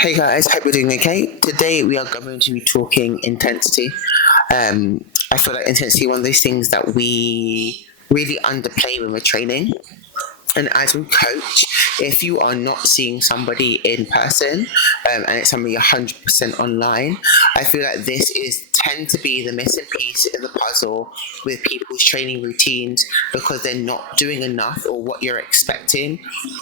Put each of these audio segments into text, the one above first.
Hey guys, hope you're doing okay. Today we are going to be talking intensity. I feel like intensity is one of those things that we really underplay when we're training. And as we coach, if you are not seeing somebody in person and it's somebody 100% online, I feel like this is tend to be the missing piece in the puzzle with people's training routines because they're not doing enough, or what you're expecting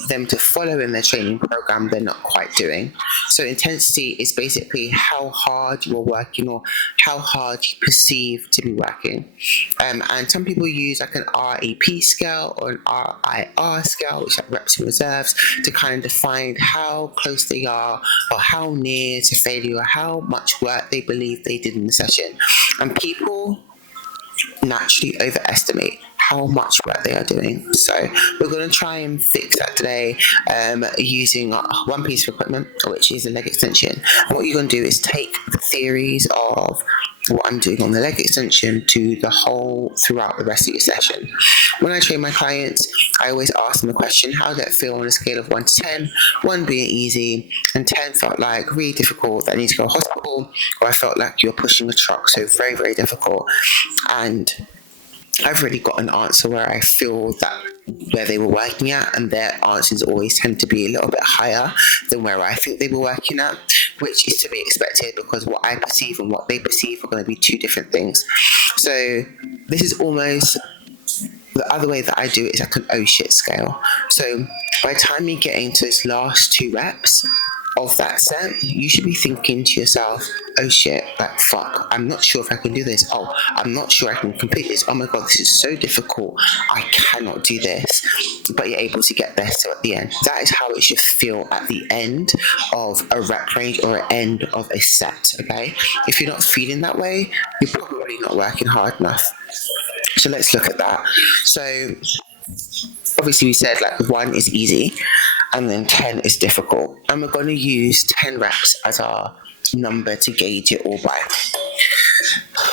them to follow in their training program they're not quite doing. So intensity is basically how hard you're working, or how hard you perceive to be working. And some people use like an RAP scale or an RIR scale, which are reps and reserves, to kind of define how close they are, or how near to failure, or how much work they believe they did in the session. And people naturally overestimate how much work they are doing. So we're going to try and fix that today using one piece of equipment, which is a leg extension. And what you're going to do is take the theories of what I'm doing on the leg extension to the whole throughout the rest of your session. When I train my clients, I always ask them the question, how did it feel on a scale of 1 to 10? 1 being easy, and 10 felt like really difficult, that I need to go to hospital, or I felt like you're pushing a truck, so very, very difficult. And I've really got an answer where I feel that where they were working at, and their answers always tend to be a little bit higher than where I think they were working at, which is to be expected because what I perceive and what they perceive are going to be two different things. So this is almost the other way that I do it is like an oh shit scale. So by the time you get into those last 2 reps of that set, you should be thinking to yourself, oh shit, like fuck, I'm not sure if I can do this. Oh, I'm not sure I can complete this. Oh my god, this is so difficult. I cannot do this. But you're able to get there. So at the end, that is how it should feel at the end of a rep range or an end of a set. Okay, if you're not feeling that way, you're probably not working hard enough. So let's look at that. So obviously we said like 1 is easy and then 10 is difficult, and we're going to use 10 reps as our number to gauge it all by.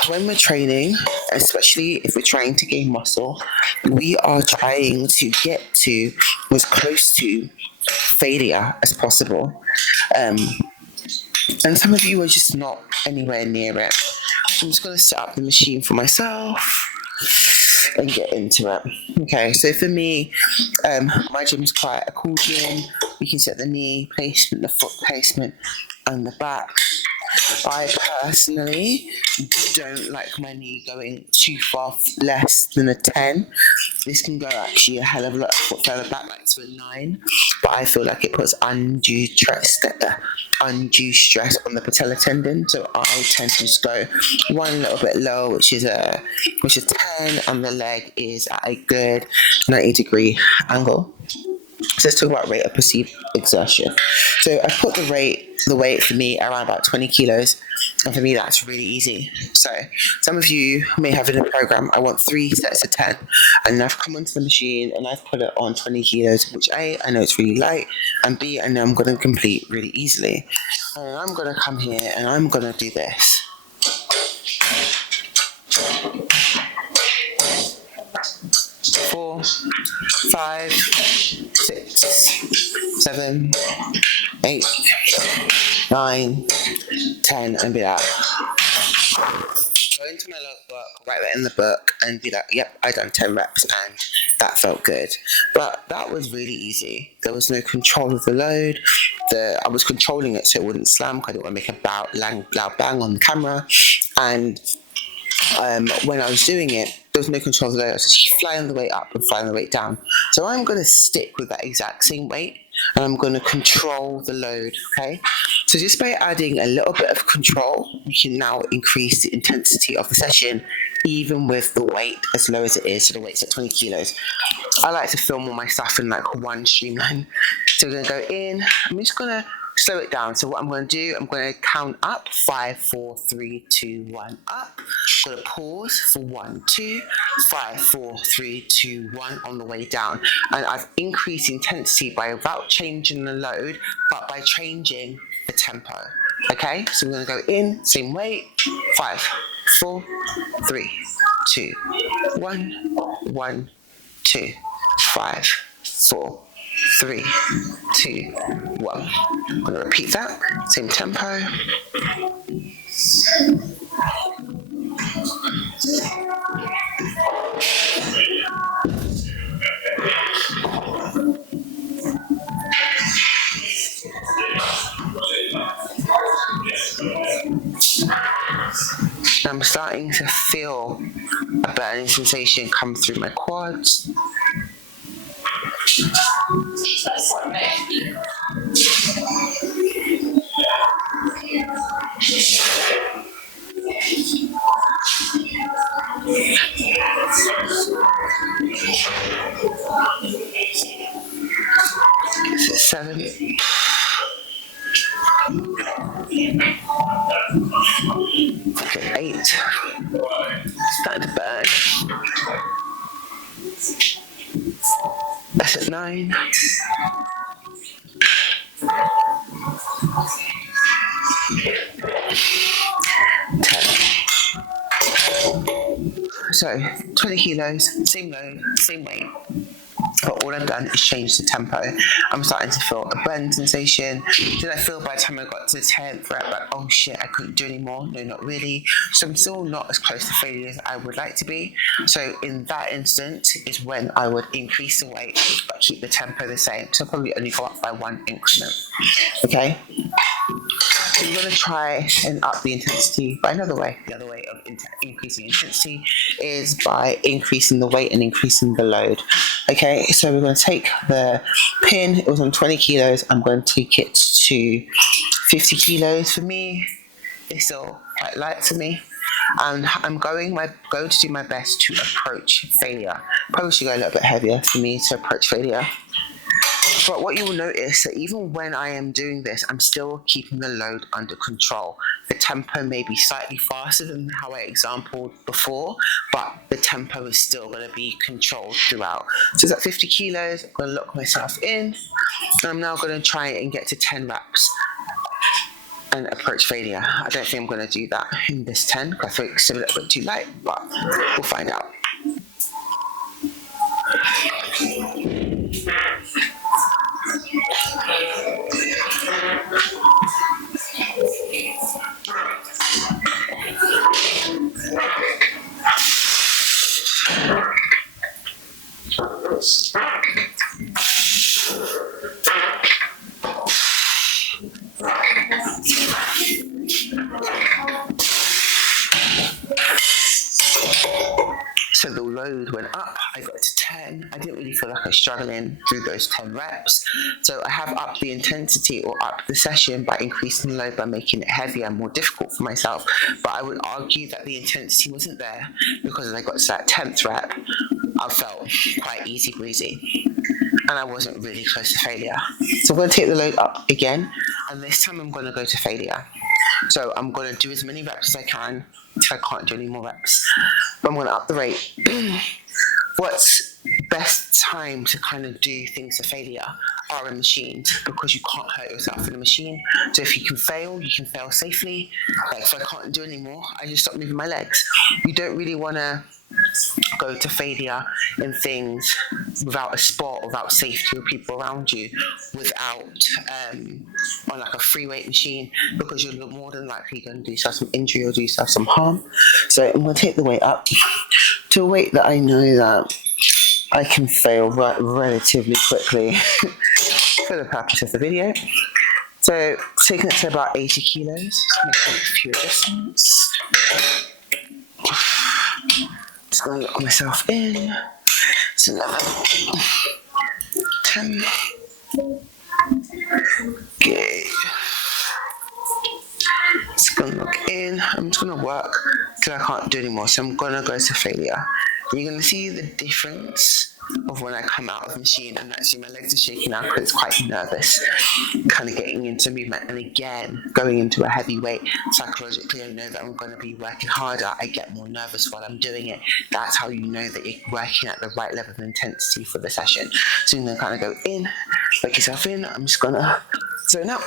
When we're training, especially if we're trying to gain muscle, we are trying to get to as close to failure as possible. um, and some of you are just not anywhere near it. So I'm just going to set up the machine for myself and get into it. Okay, so for me, my gym's quite a cool gym. We can set the knee placement, the foot placement, and the back. I personally don't like my knee going too far less than a 10. This can go actually a hell of a lot further back, like to a 9. But I feel like it puts undue stress on the patella tendon. So I tend to just go one little bit low, which is 10, and the leg is at a good 90-degree angle. So let's talk about rate of perceived exertion. So I put the weight for me around about 20 kilos, and for me that's really easy. So some of you may have in a program, I want 3 sets of 10, and I've come onto the machine and I've put it on 20 kilos, which A, I know it's really light, and B, I know I'm going to complete really easily. And I'm going to come here and I'm going to do this. 4, 5, 6, 7, 8, 9, 10, and be like, go into my logbook, write that in the book, and be like, yep, I done 10 reps, and that felt good. But that was really easy. There was no control of the load. I was controlling it so it wouldn't slam, because I didn't want to make a loud bang on the camera. And when I was doing it, there was no control of the load. I was just flying the weight up and flying the weight down. So I'm going to stick with that exact same weight, and I'm going to control the load, okay? So just by adding a little bit of control, you can now increase the intensity of the session, even with the weight as low as it is. So the weight's at 20 kilos. I like to film all my stuff in like one streamline. So we're going to go in. I'm just going to slow it down. So what I'm going to do, I'm going to count up 5, 4, 3, 2, 1, up. I'm going to pause for 1, 2, 5, 4, 3, 2, 1 on the way down. And I've increased intensity by without changing the load, but by changing the tempo. Okay, so we're going to go in, same weight, 5, 4, 3, 2, 1, 1, 2, 5, 4, 3, 2, 1. I'm going to repeat that. Same tempo. I'm starting to feel a burning sensation come through my quads. Is it 7? Okay, 8. Starting to burn. That's at 9. 10. So 20 kilos, same load, same weight. But all I've done is change the tempo. I'm starting to feel a burning sensation. Did I feel by the time I got to the 10th rep like, oh shit, I couldn't do any more? No, not really. So I'm still not as close to failure as I would like to be. So in that instance is when I would increase the weight but keep the tempo the same. So I'll probably only go up by 1 increment. Okay? So we're going to try and up the intensity by another way. The other way of increasing intensity is by increasing the weight and increasing the load. Okay, so we're going to take the pin. It was on 20 kilos. I'm going to take it to 50 kilos. For me, it's still quite light for me. And I'm going to do my best to approach failure. Probably should go a little bit heavier for me to approach failure. But what you will notice that even when I am doing this, I'm still keeping the load under control. The tempo may be slightly faster than how I exampled before, but the tempo is still going to be controlled throughout. So it's at 50 kilos, I'm going to lock myself in, and I'm now going to try and get to 10 reps and approach failure. I don't think I'm going to do that in this 10, because I think it's a little bit too light, but we'll find out. So the load went up, I got to 10. I didn't really feel like I was struggling through those 10 reps. So I have upped the intensity or upped the session by increasing the load, by making it heavier and more difficult for myself. But I would argue that the intensity wasn't there, because as I got to that 10th rep, I felt quite easy breezy. And I wasn't really close to failure. So I'm going to take the load up again, and this time I'm going to go to failure. So I'm going to do as many reps as I can until I can't do any more reps. But I'm going to up the rate. What's best time to kind of do things to failure are in machines, because you can't hurt yourself in a machine. So if you can fail safely. Like if I can't do any more, I just stop moving my legs. You don't really want to go to failure in things without a spot, without safety or people around you, without on like a free weight machine, because you're more than likely going to do yourself some injury or do yourself some harm. So I'm going to take the weight up to a weight that I know that I can fail relatively quickly for the purpose of the video. So taking it to about 80 kilos, make a few adjustments. Just going to lock myself in. It's 11, 10. Okay. Just going to lock in. I'm just going to work till I can't do anymore. So I'm going to go to failure. And you're going to see the difference of when I come out of the machine, and actually my legs are shaking now because it's quite nervous, kind of getting into movement. And again, going into a heavy weight, psychologically I know that I'm going to be working harder. I get more nervous while I'm doing it. That's how you know that you're working at the right level of intensity for the session. So you're going to kind of go in, lock yourself in. I'm just going to zone out.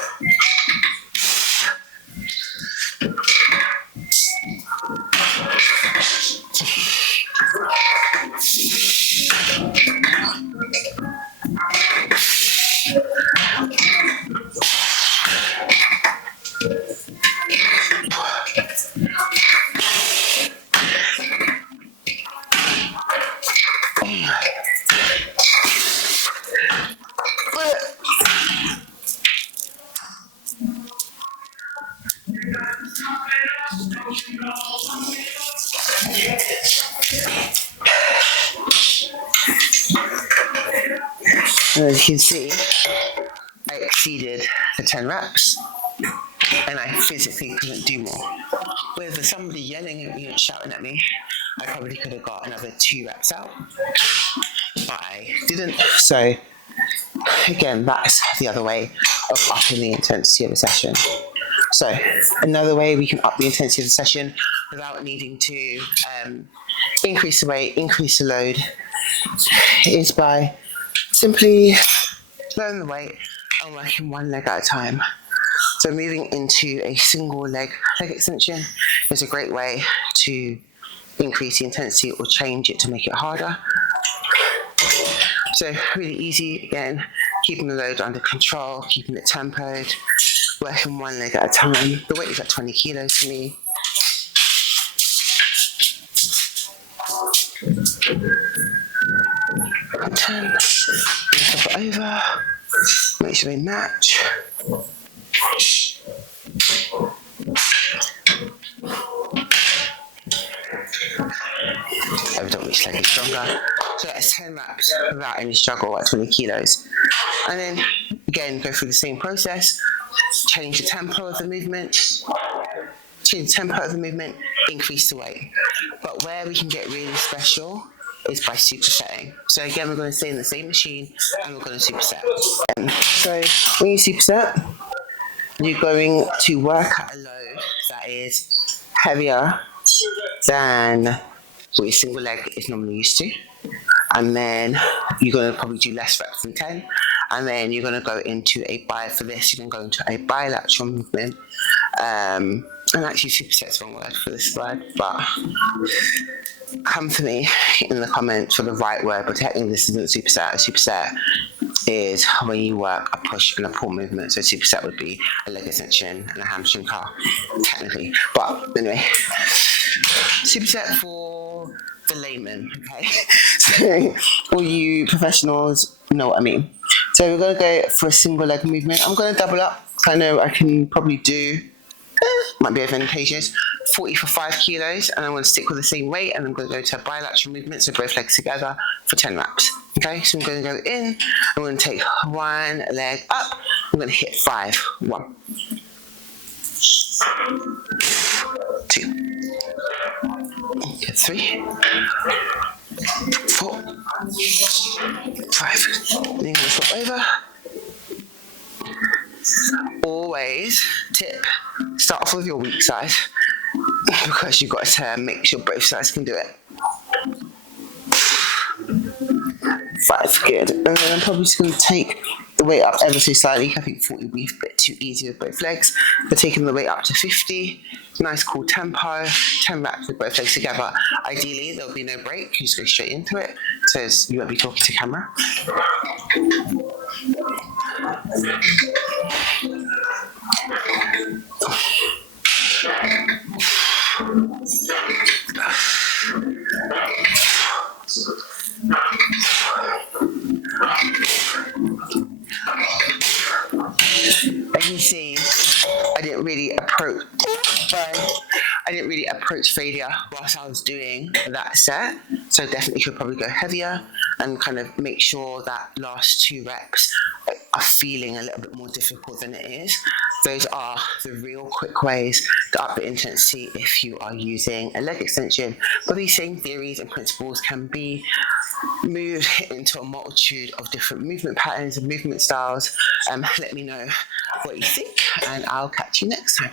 And as you can see, I exceeded the 10 reps and I physically couldn't do more. With somebody yelling at me and shouting at me, I probably could have got another 2 reps out, but I didn't. So again, that's the other way of upping the intensity of a session. So another way we can up the intensity of the session without needing to increase the weight, increase the load, is by simply lowering the weight and working one leg at a time. So moving into a single leg extension is a great way to increase the intensity or change it to make it harder. So really easy, again, keeping the load under control, keeping it tempoed, working one leg at a time. The weight is at 20 kilos for me. And 10, flip it over, make sure they match. Every time each leg is stronger. So that's 10 reps without any struggle at 20 kilos. And then again, go through the same process, change the tempo of the movement, increase the weight. But where we can get really special is by supersetting. So again, we're going to stay in the same machine and we're going to superset. So when you superset, you're going to work at a load that is heavier than what your single leg is normally used to. And then you're going to probably do less reps than 10. And then you're going to go into a for this, you're going to go into a bilateral movement. And actually superset's the wrong word for this word, but come to me in the comments for the right word, but technically this isn't superset. A superset is when you work a push and a pull movement. So superset would be a leg extension and a hamstring curl, technically. But anyway, superset for the layman, okay? So all you professionals know what I mean. So we're going to go for a single leg movement. I'm going to double up. I know I can probably do, might be advantageous, 40 for 5 kilos, and I'm going to stick with the same weight, and I'm going to go to a bilateral movement, so both legs together for 10 reps. Okay, so I'm going to go in, I'm going to take one leg up, I'm going to hit 5. 1, 2, 3, 4, 5. Then you're going to flip over. Always tip, start off with your weak side because you've got to make sure both sides can do it. 5, good. And then I'm probably just going to take the weight up ever so slightly. I think 40 would be a bit too easy with both legs. We're taking the weight up to 50. Nice cool tempo. 10 reps with both legs together. Ideally, there'll be no break. You just go straight into it, so you won't be talking to camera. As you see, I didn't really approach failure whilst I was doing that set, so definitely could probably go heavier and kind of make sure that last 2 reps are feeling a little bit more difficult than it is. Those are the real quick ways to up the intensity if you are using a leg extension, but these same theories and principles can be moved into a multitude of different movement patterns and movement styles. Let me know what you think, and I'll catch you next time.